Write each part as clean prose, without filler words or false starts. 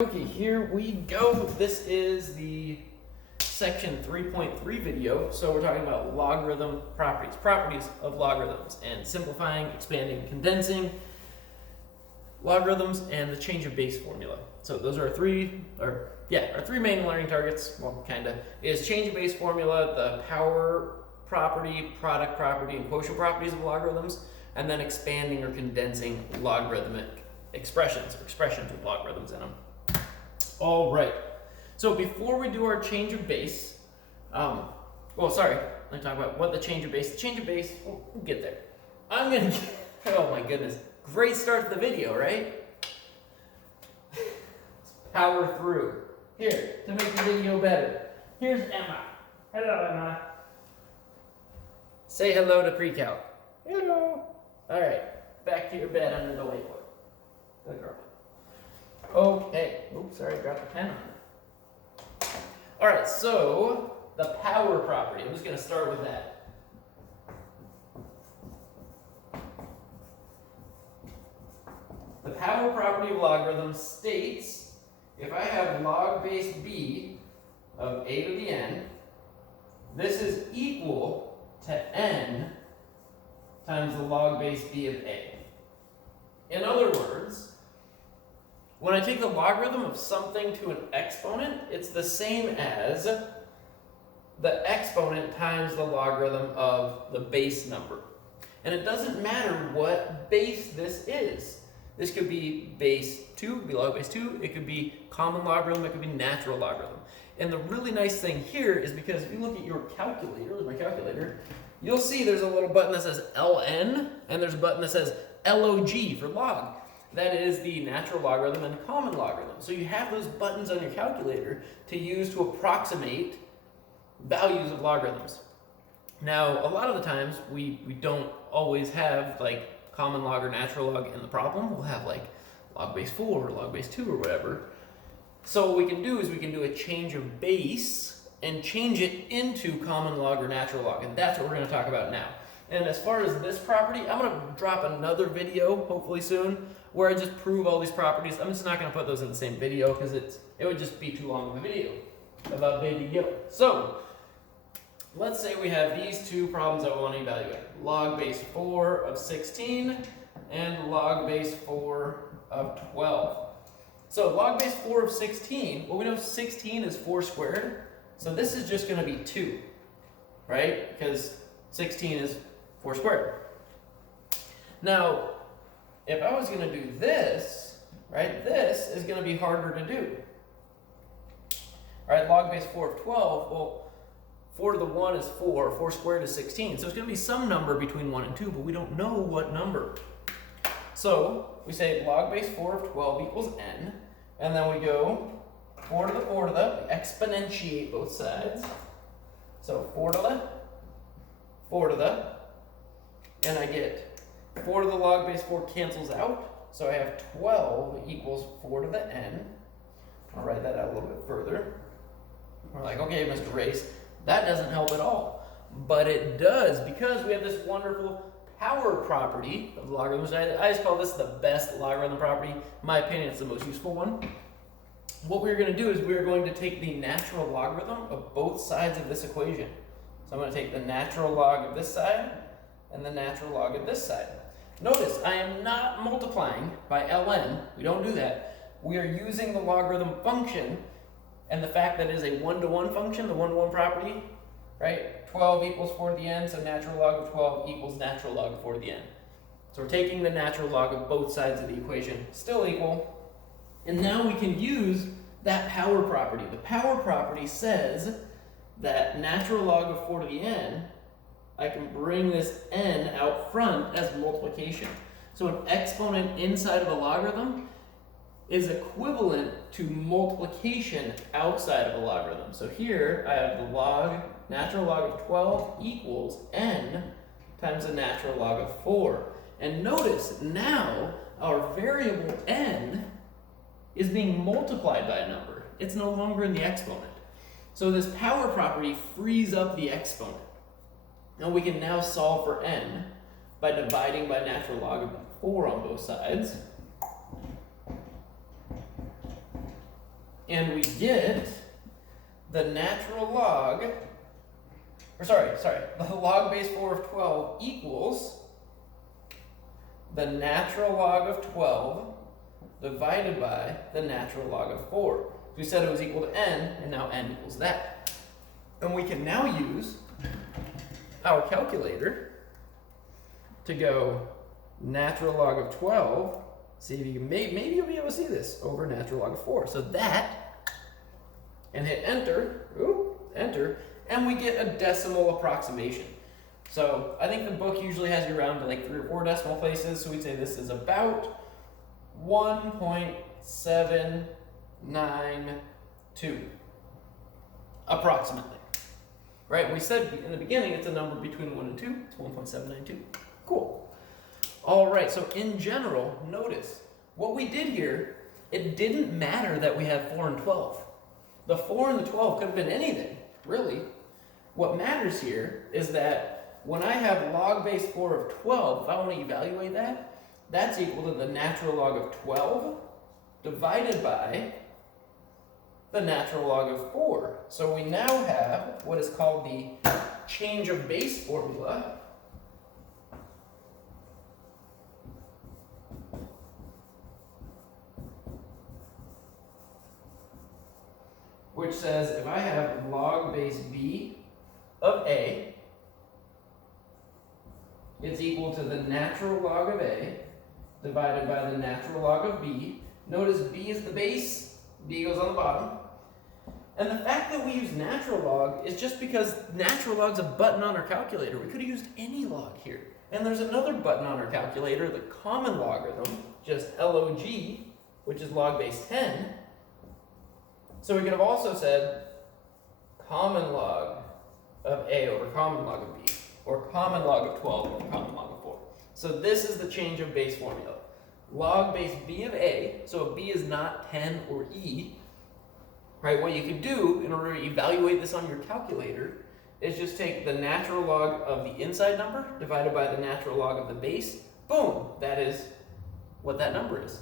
Okay, here we go. This is the section 3.3 video. So we're talking about logarithm properties of logarithms, and simplifying, expanding, condensing logarithms, and the change of base formula. So those are our three main learning targets. Well, kinda is change of base formula, the power property, product property, and quotient properties of logarithms, and then expanding or condensing logarithmic expressions with logarithms in them. All right, so before we do our change of base, let me talk about what the change of base, we'll get there. Oh my goodness, great start to the video, right? Let's power through. Here, to make the video better, here's Emma. Hello, Emma. Say hello to Precalc. Hello. All right, back to your bed under the whiteboard. Good girl. Okay. Oops, sorry, I dropped the pen on it. All right, so the power property. I'm just going to start with that. The power property of logarithms states if I have log base b of a to the n, this is equal to n times the log base b of a. In other words, when I take the logarithm of something to an exponent, it's the same as the exponent times the logarithm of the base number. And it doesn't matter what base this is. This could be base 2, it could be log base 2, it could be common logarithm, it could be natural logarithm. And the really nice thing here is because if you look at your calculator, where's my calculator, you'll see there's a little button that says ln, and there's a button that says log for log. That is the natural logarithm and common logarithm. So you have those buttons on your calculator to use to approximate values of logarithms. Now, a lot of the times, we don't always have like common log or natural log in the problem. We'll have like log base 4 or log base 2 or whatever. So what we can do is we can do a change of base and change it into common log or natural log. And that's what we're going to talk about now. And as far as this property, I'm going to drop another video, hopefully soon, where I just prove all these properties. I'm just not going to put those in the same video because it would just be too long of a video. So, let's say we have these two problems that we want to evaluate. Log base 4 of 16 and log base 4 of 12. So log base 4 of 16, well, we know 16 is 4 squared. So this is just going to be 2, right? Because 16 is 4 squared. Now, if I was going to do this, right, this is going to be harder to do. All right, log base 4 of 12, well, 4 to the 1 is 4, 4 squared is 16. So it's going to be some number between 1 and 2, but we don't know what number. So we say log base 4 of 12 equals n, and then we go 4 to the 4 to the, we exponentiate both sides. So 4 to the, 4 to the, and I get 4 to the log base 4 cancels out, so I have 12 equals 4 to the n. I'll write that out a little bit further. We're like, okay, Mr. Race, that doesn't help at all. But it does, because we have this wonderful power property of logarithms. I just call this the best logarithm property. In my opinion, it's the most useful one. What we're going to do is we're going to take the natural logarithm of both sides of this equation. So I'm going to take the natural log of this side and the natural log of this side. Notice, I am not multiplying by ln. We don't do that. We are using the logarithm function and the fact that it is a one-to-one function, the one-to-one property, right? 12 equals 4 to the n, so natural log of 12 equals natural log of 4 to the n. So we're taking the natural log of both sides of the equation, still equal. And now we can use that power property. The power property says that natural log of 4 to the n, I can bring this n out front as multiplication. So an exponent inside of a logarithm is equivalent to multiplication outside of a logarithm. So here I have the natural log of 12 equals n times the natural log of 4. And notice now our variable n is being multiplied by a number. It's no longer in the exponent. So this power property frees up the exponent. And we can now solve for n by dividing by natural log of 4 on both sides. and we get the natural log, or sorry, the log base 4 of 12 equals the natural log of 12 divided by the natural log of 4. We said it was equal to n, and now n equals that. And we can now use our calculator to go natural log of 12, see if you can, maybe you'll be able to see this, over natural log of 4. So that, and hit enter, enter, and we get a decimal approximation. So I think the book usually has you round to like 3 or 4 decimal places, so we'd say this is about 1.792, approximately. Right, we said in the beginning it's a number between 1 and 2, it's 1.792. Cool. All right, so in general, notice what we did here, it didn't matter that we had 4 and 12. The 4 and the 12 could have been anything, really. What matters here is that when I have log base 4 of 12, if I want to evaluate that, that's equal to the natural log of 12 divided by the natural log of 4. So we now have what is called the change of base formula, which says if I have log base b of a, it's equal to the natural log of a divided by the natural log of b. Notice b is the base, b goes on the bottom. And the fact that we use natural log is just because natural log's a button on our calculator. We could have used any log here. And there's another button on our calculator, the common logarithm, just log, which is log base 10. So we could have also said common log of a over common log of b, or common log of 12 over common log of 4. So this is the change of base formula. Log base b of a, so if b is not 10 or e, right, what you could do in order to evaluate this on your calculator is just take the natural log of the inside number divided by the natural log of the base. Boom, that is what that number is.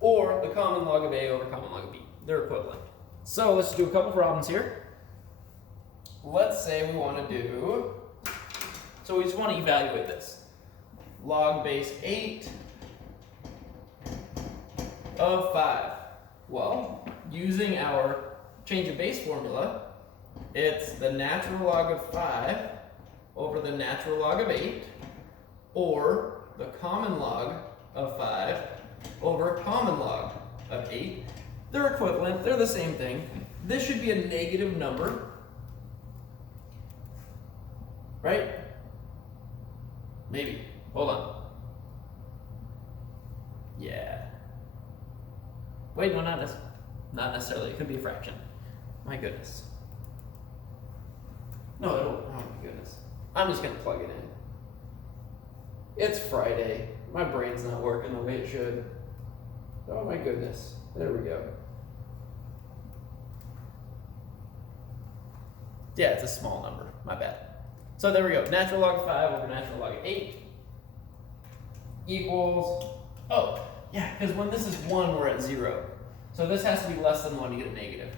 Or the common log of a over common log of b. They're equivalent. So let's do a couple problems here. Let's say we want to do, so we just want to evaluate this. Log base 8 of 5. Well, using our change of base formula, it's the natural log of 5 over the natural log of 8, or the common log of 5 over common log of 8. They're equivalent, they're the same thing. This should be a negative number, right? Maybe. Hold on. Yeah. Wait, no, not necessarily. It could be a fraction. My goodness. No, it'll, oh my goodness. I'm just going to plug it in. It's Friday. My brain's not working the way it should. Oh my goodness. There we go. Yeah, it's a small number. My bad. So there we go. Natural log of 5 over natural log of 8 equals, oh, yeah, because when this is 1, we're at 0. So this has to be less than 1 to get a negative.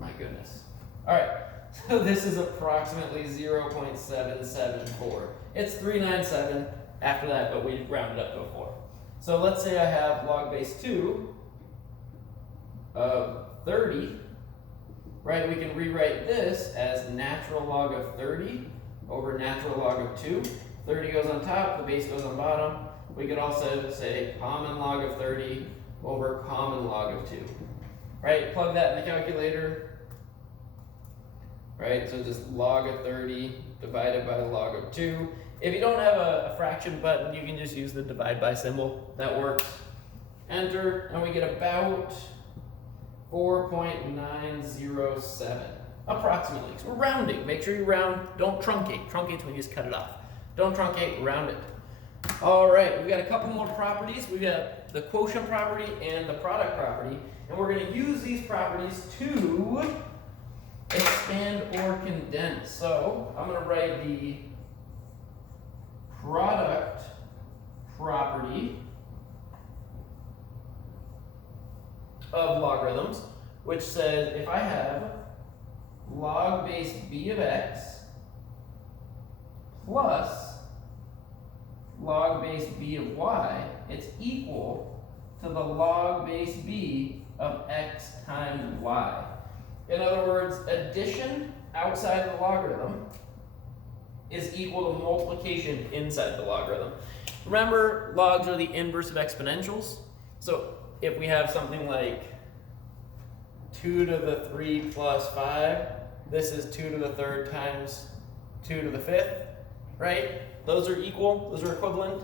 My goodness. All right, so this is approximately 0.774. It's 397 after that, but we rounded up to a 4. So let's say I have log base 2 of 30, right? We can rewrite this as natural log of 30 over natural log of 2. 30 goes on top, the base goes on bottom. We could also say common log of 30 over common log of 2, right? Plug that in the calculator, right? So just log of 30 divided by log of 2. If you don't have a fraction button, you can just use the divide by symbol. That works. Enter, and we get about 4.907, approximately. So we're rounding. Make sure you round. Don't truncate. Truncate's when you just cut it off. Don't truncate, round it. All right, we've got a couple more properties. We've got the quotient property and the product property, and we're going to use these properties to expand or condense. So I'm going to write the product property of logarithms, which says if I have log base b of x plus log base b of y, it's equal to the log base b of x times y. In other words, addition outside of the logarithm is equal to multiplication inside the logarithm. Remember, logs are the inverse of exponentials. So if we have something like 2 to the 3 plus 5, this is 2 to the 3rd times 2 to the 5th, right? Those are equal, those are equivalent,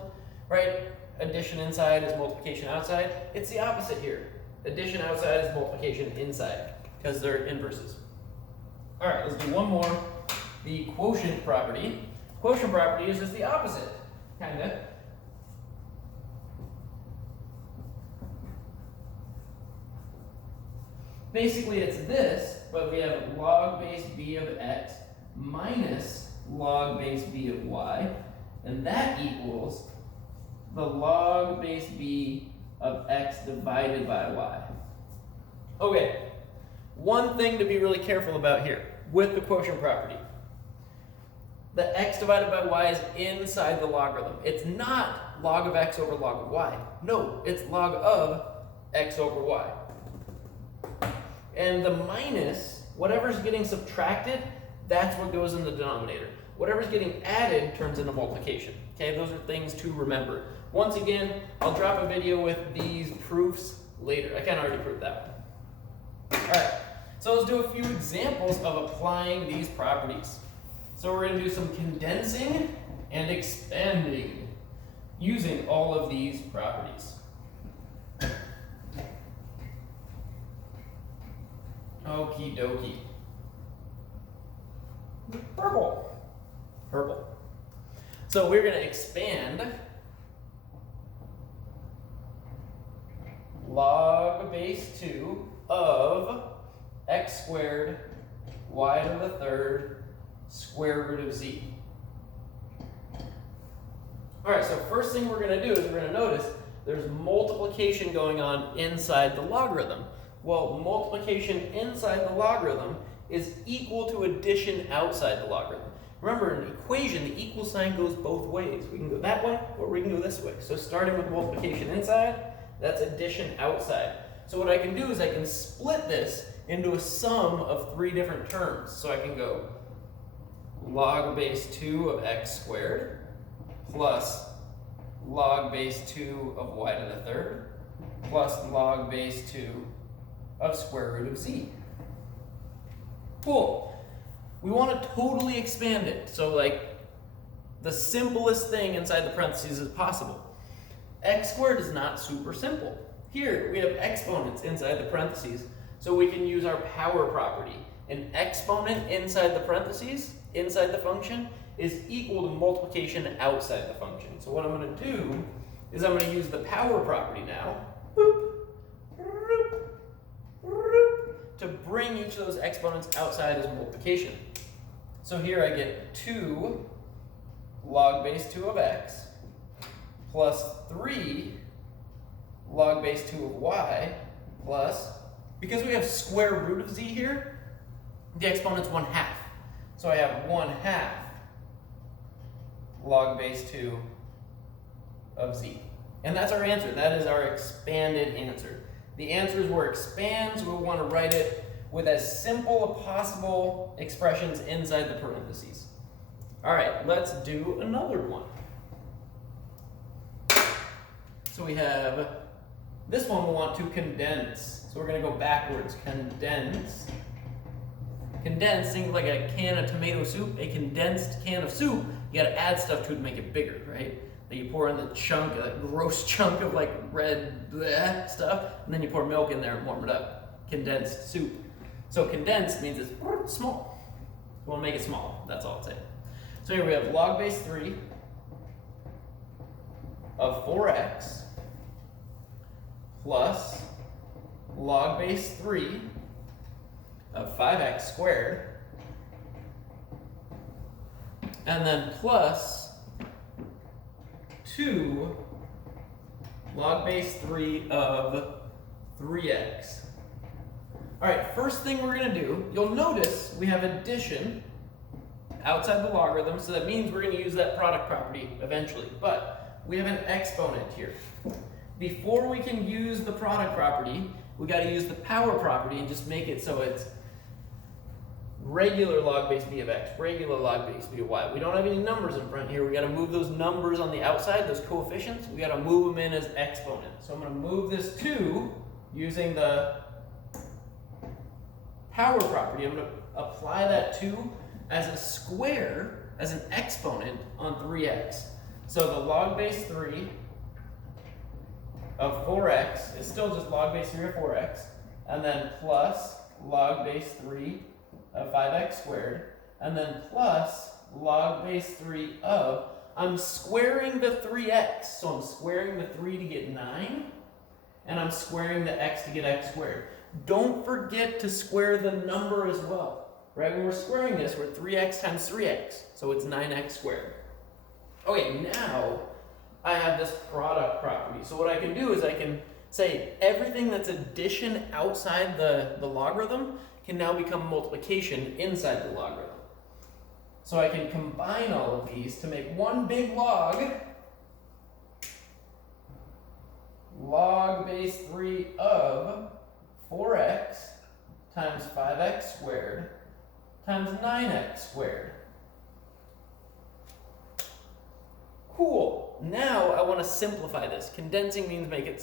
right? Addition inside is multiplication outside. It's the opposite here. Addition outside is multiplication inside, because they're inverses. All right, let's do one more. The quotient property. Quotient property is just the opposite, kind of. Basically, it's this, but we have log base b of x minus log base b of y, and that equals the log base b of x divided by y. Okay, one thing to be really careful about here with the quotient property. The x divided by y is inside the logarithm. It's not log of x over log of y. No, it's log of x over y. And the minus, whatever's getting subtracted, that's what goes in the denominator. Whatever's getting added turns into multiplication. Okay, those are things to remember. Once again, I'll drop a video with these proofs later. I kind of already proved that one. All right, so let's do a few examples of applying these properties. So we're going to do some condensing and expanding using all of these properties. Okie dokie. Purple. Purple. So we're going to expand log base 2 of x squared y to the 3rd square root of z. All right, so first thing we're going to do is we're going to notice there's multiplication going on inside the logarithm. Well, multiplication inside the logarithm is equal to addition outside the logarithm. Remember, in an equation, the equal sign goes both ways. We can go that way, or we can go this way. So starting with multiplication inside, that's addition outside. So what I can do is I can split this into a sum of 3 different terms. So I can go log base 2 of x squared plus log base 2 of y to the 3rd plus log base 2 of square root of z. Cool. We want to totally expand it. So like the simplest thing inside the parentheses is possible. X squared is not super simple. Here we have exponents inside the parentheses, so we can use our power property. An exponent inside the parentheses, inside the function, is equal to multiplication outside the function. So what I'm going to do is I'm going to use the power property now to bring each of those exponents outside as multiplication. So here I get 2 log base 2 of x plus 3 log base 2 of y plus, because we have square root of z here, the exponent's 1/2. So I have 1/2 log base 2 of z. And that's our answer. That is our expanded answer. The answer is where it expands. We want to write it with as simple as possible expressions inside the parentheses. All right, let's do another one. So we have, this one we want to condense. So we're going to go backwards. Condense. Condense, think of like a can of tomato soup. A condensed can of soup, you got to add stuff to it to make it bigger, right? Then you pour in the chunk, that gross chunk of like red bleh stuff, and then you pour milk in there and warm it up. Condensed soup. So condensed means it's small. We want to make it small. That's all it's saying. So here we have log base 3 of 4x plus log base 3 of 5x squared, and then plus 2 log base 3 of 3x. All right, first thing we're gonna do, you'll notice we have addition outside the logarithm, so that means we're gonna use that product property eventually, but we have an exponent here. Before we can use the product property, we gotta use the power property and just make it so it's regular log base b of x, regular log base b of y. We don't have any numbers in front here. We gotta move those numbers on the outside, those coefficients, we gotta move them in as exponents. So I'm gonna move this 2 using the power property. I'm gonna apply that 2 as a square, as an exponent on 3x. So the log base 3 of 4x is still just log base 3 of 4x, and then plus log base 3 of 5x squared, and then plus log base 3 of, I'm squaring the 3x, so I'm squaring the 3 to get 9, and I'm squaring the x to get x squared. Don't forget to square the number as well, right? When we're squaring this, we're 3x times 3x, so it's 9x squared. Okay, now I have this product property. So what I can do is I can say everything that's addition outside the logarithm can now become multiplication inside the logarithm. So I can combine all of these to make one big log, log base 3 of 4x times 5x squared times 9x squared. Cool. Now I want to simplify this. Condensing means make it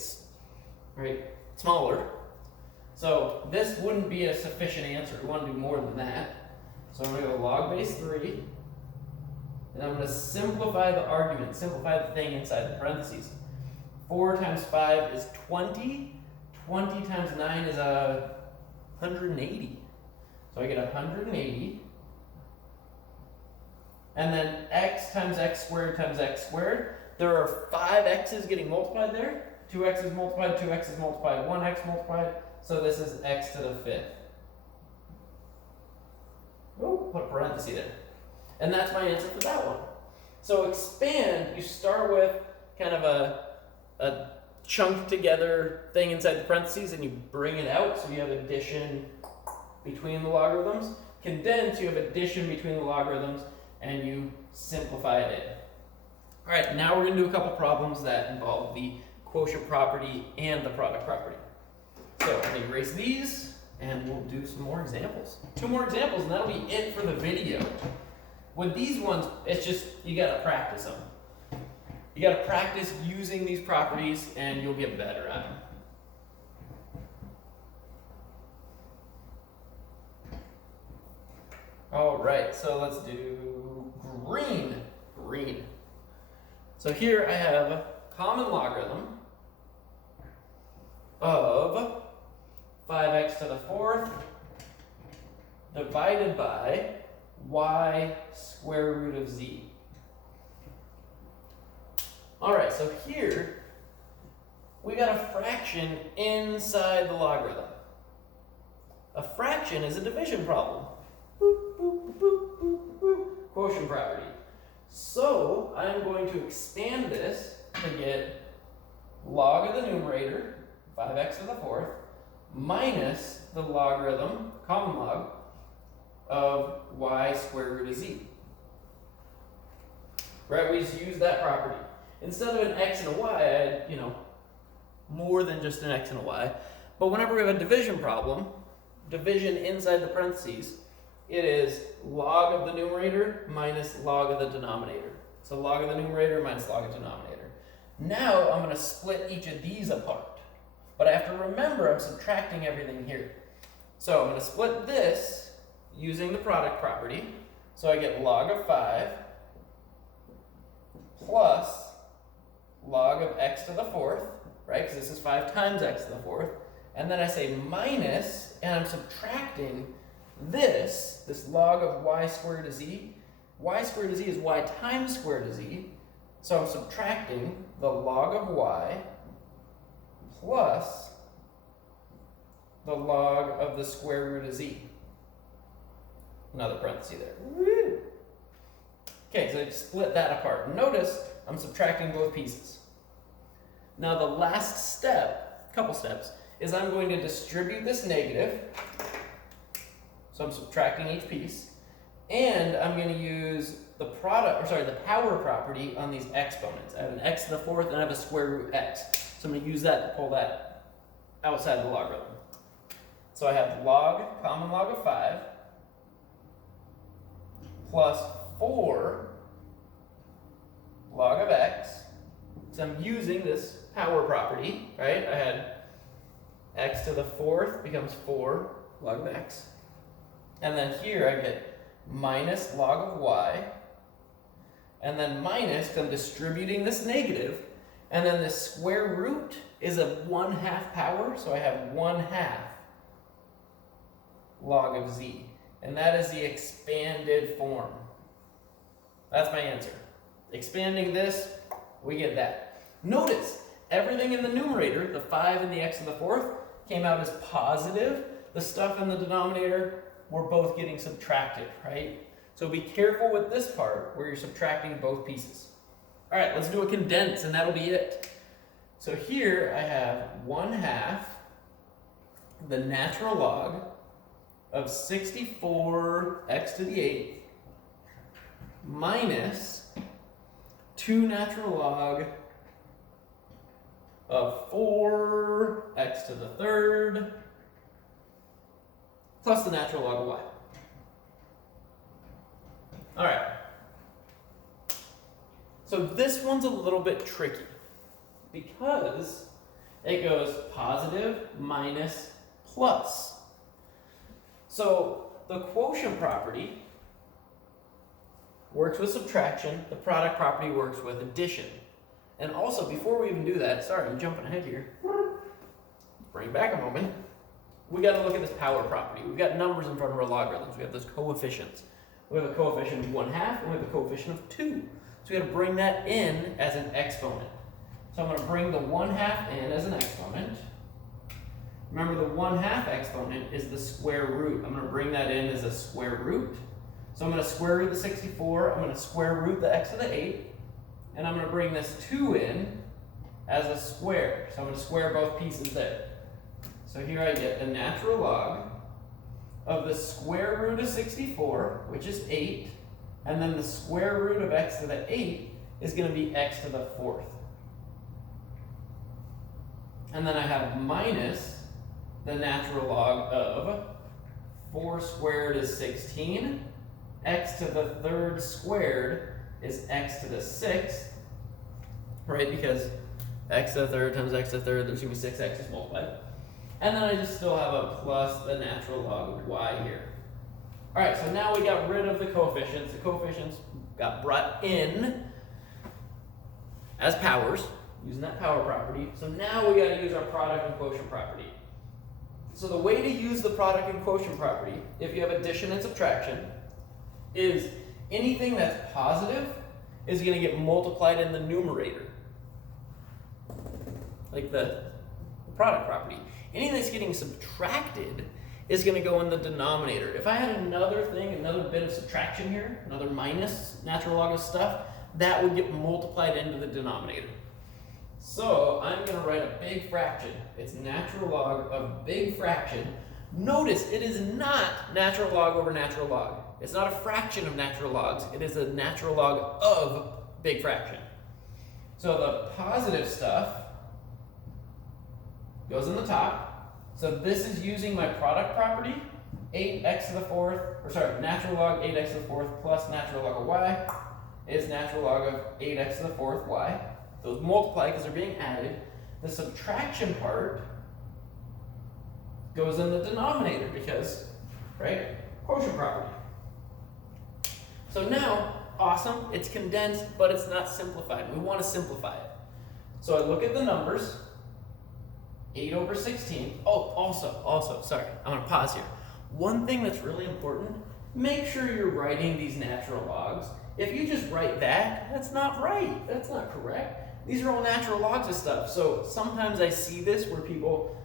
smaller. So this wouldn't be a sufficient answer. We want to do more than that. So I'm going to go log base 3, and I'm going to simplify the argument, simplify the thing inside the parentheses. 4 times 5 is 20. 20 times 9 is 180. So I get 180. And then x times x squared times x squared. There are 5 x's getting multiplied there. 2 x's multiplied, 2 x's multiplied, 1 x multiplied. So this is x to the 5th. Oh, put a parenthesis there. And that's my answer for that one. So expand, you start with kind of a chunk together thing inside the parentheses and you bring it out, so you have addition between the logarithms. Condense, you have addition between the logarithms, and you simplify it in. All right, now we're going to do a couple problems that involve the quotient property and the product property. So I'm going to erase these, and we'll do some more examples. 2 more examples, and that'll be it for the video. With these ones, it's just, you got to practice them. You got to practice using these properties, and you'll get better at them. All right, so let's do green. So here I have a common logarithm of 5x to the 4th divided by y square root of z. All right, so here we got a fraction inside the logarithm. A fraction is a division problem. Boop, boop, boop, boop, boop. Quotient property. So I'm going to expand this to get log of the numerator, 5x to the 4th, minus the logarithm, common log, of y square root of z. Right, we just use that property. Instead of an x and a y, I had, more than just an x and a y. But whenever we have a division problem, division inside the parentheses, it is log of the numerator minus log of the denominator. So log of the numerator minus log of the denominator. Now I'm going to split each of these apart. But I have to remember I'm subtracting everything here. So I'm going to split this using the product property. So I get log of 5 plus log of x to the 4th, right? Because this is 5 times x to the 4th. And then I say minus, and I'm subtracting this log of y squared to z. Y squared to z is y times square to z. So I'm subtracting the log of y plus the log of the square root of z. Another parenthesis there. Woo! Okay, so I split that apart. Notice I'm subtracting both pieces. Now the last step, couple steps, is I'm going to distribute this negative, so I'm subtracting each piece, and I'm going to use the power property on these exponents. I have an x to the fourth and I have a square root x. So I'm going to use that to pull that outside the logarithm. So I have common log of 5, plus 4 log of x. So I'm using this power property, right? I had x to the fourth becomes 4 log of x. And then here I get minus log of y. And then minus, because I'm distributing this negative. And then the square root is a 1/2 power, so I have 1/2 log of z. And that is the expanded form. That's my answer. Expanding this, we get that. Notice, everything in the numerator, the 5 and the x to the fourth, came out as positive. The stuff in the denominator, we're both getting subtracted, right? So be careful with this part where you're subtracting both pieces. All right, let's do a condense and that'll be it. So here I have 1/2 the natural log of 64x to the 8th minus 2 natural log of 4x to the 3rd plus the natural log of y. All right. So this one's a little bit tricky because it goes positive, minus, plus. So the quotient property works with subtraction. The product property works with addition. And also, before we even do that, sorry, I'm jumping ahead here. Bring it back a moment. We got to look at this power property. We've got numbers in front of our logarithms. We have those coefficients. We have a coefficient of 1/2, and we have a coefficient of 2. So we got to bring that in as an exponent. So I'm going to bring the 1/2 in as an exponent. Remember, the 1/2 exponent is the square root. I'm going to bring that in as a square root. So I'm going to square root the 64. I'm going to square root the x to the 8. And I'm going to bring this 2 in as a square. So I'm going to square both pieces there. So here I get the natural log of the square root of 64, which is 8, and then the square root of x to the 8 is going to be x to the 4th. And then I have minus the natural log of 4 squared is 16, x to the 3rd squared is x to the 6th, right? Because x to the 3rd times x to the 3rd, there's going to be 6x's multiplied. And then I just still have a plus the natural log of y here. All right, so now we got rid of the coefficients. The coefficients got brought in as powers, using that power property. So now we got to use our product and quotient property. So the way to use the product and quotient property, if you have addition and subtraction, is anything that's positive is going to get multiplied in the numerator, like the product property. Anything that's getting subtracted is going to go in the denominator. If I had another thing, another bit of subtraction here, another minus natural log of stuff, that would get multiplied into the denominator. So I'm going to write a big fraction. It's natural log of big fraction. Notice it is not natural log over natural log. It's not a fraction of natural logs. It is a natural log of big fraction. So the positive stuff goes in the top. So this is using my product property, 8x to the 4th, natural log 8x to the 4th plus natural log of y is natural log of 8x to the 4th y. Those multiply because they're being added. The subtraction part goes in the denominator because, right, quotient property. So now, awesome, it's condensed, but it's not simplified. We want to simplify it. So I look at the numbers. 8 over 16. Oh, also, sorry, I'm going to pause here. One thing that's really important, make sure you're writing these natural logs. If you just write that, that's not right. That's not correct. These are all natural logs of stuff. So sometimes I see this where people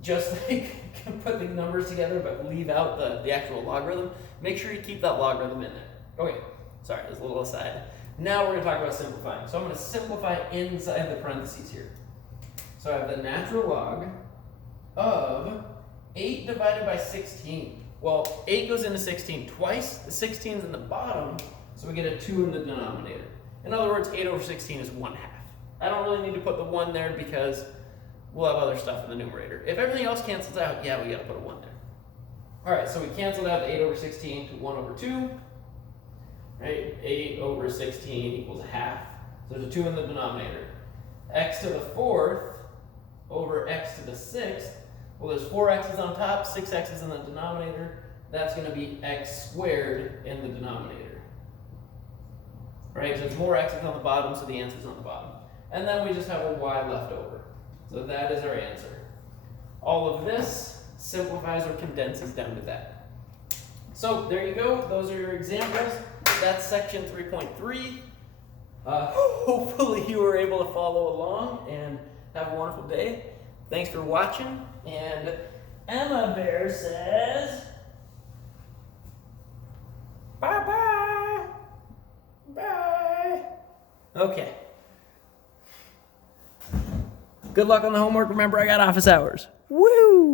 just can put the numbers together but leave out the actual logarithm. Make sure you keep that logarithm in there. Okay, sorry, there's a little aside. Now we're going to talk about simplifying. So I'm going to simplify inside the parentheses here. So I have the natural log of 8 divided by 16. Well, 8 goes into 16 twice. The 16 is in the bottom, so we get a 2 in the denominator. In other words, 8 over 16 is 1/2. I don't really need to put the 1 there because we'll have other stuff in the numerator. If everything else cancels out, yeah, we gotta put a 1 there. All right, so we canceled out the 8 over 16 to 1 over 2. Right, 8 over 16 equals 1/2. So there's a 2 in the denominator. X to the 4th over x to the 6th. Well, there's 4 x's on top, 6 x's in the denominator. That's going to be x squared in the denominator. Right, so it's more x's on the bottom, so the answer's on the bottom. And then we just have a y left over. So that is our answer. All of this simplifies or condenses down to that. So there you go. Those are your examples. That's section 3.3. Hopefully you were able to follow along and have a wonderful day. Thanks for watching. And Emma Bear says, bye-bye. Bye. Okay. Good luck on the homework. Remember, I got office hours. Woo!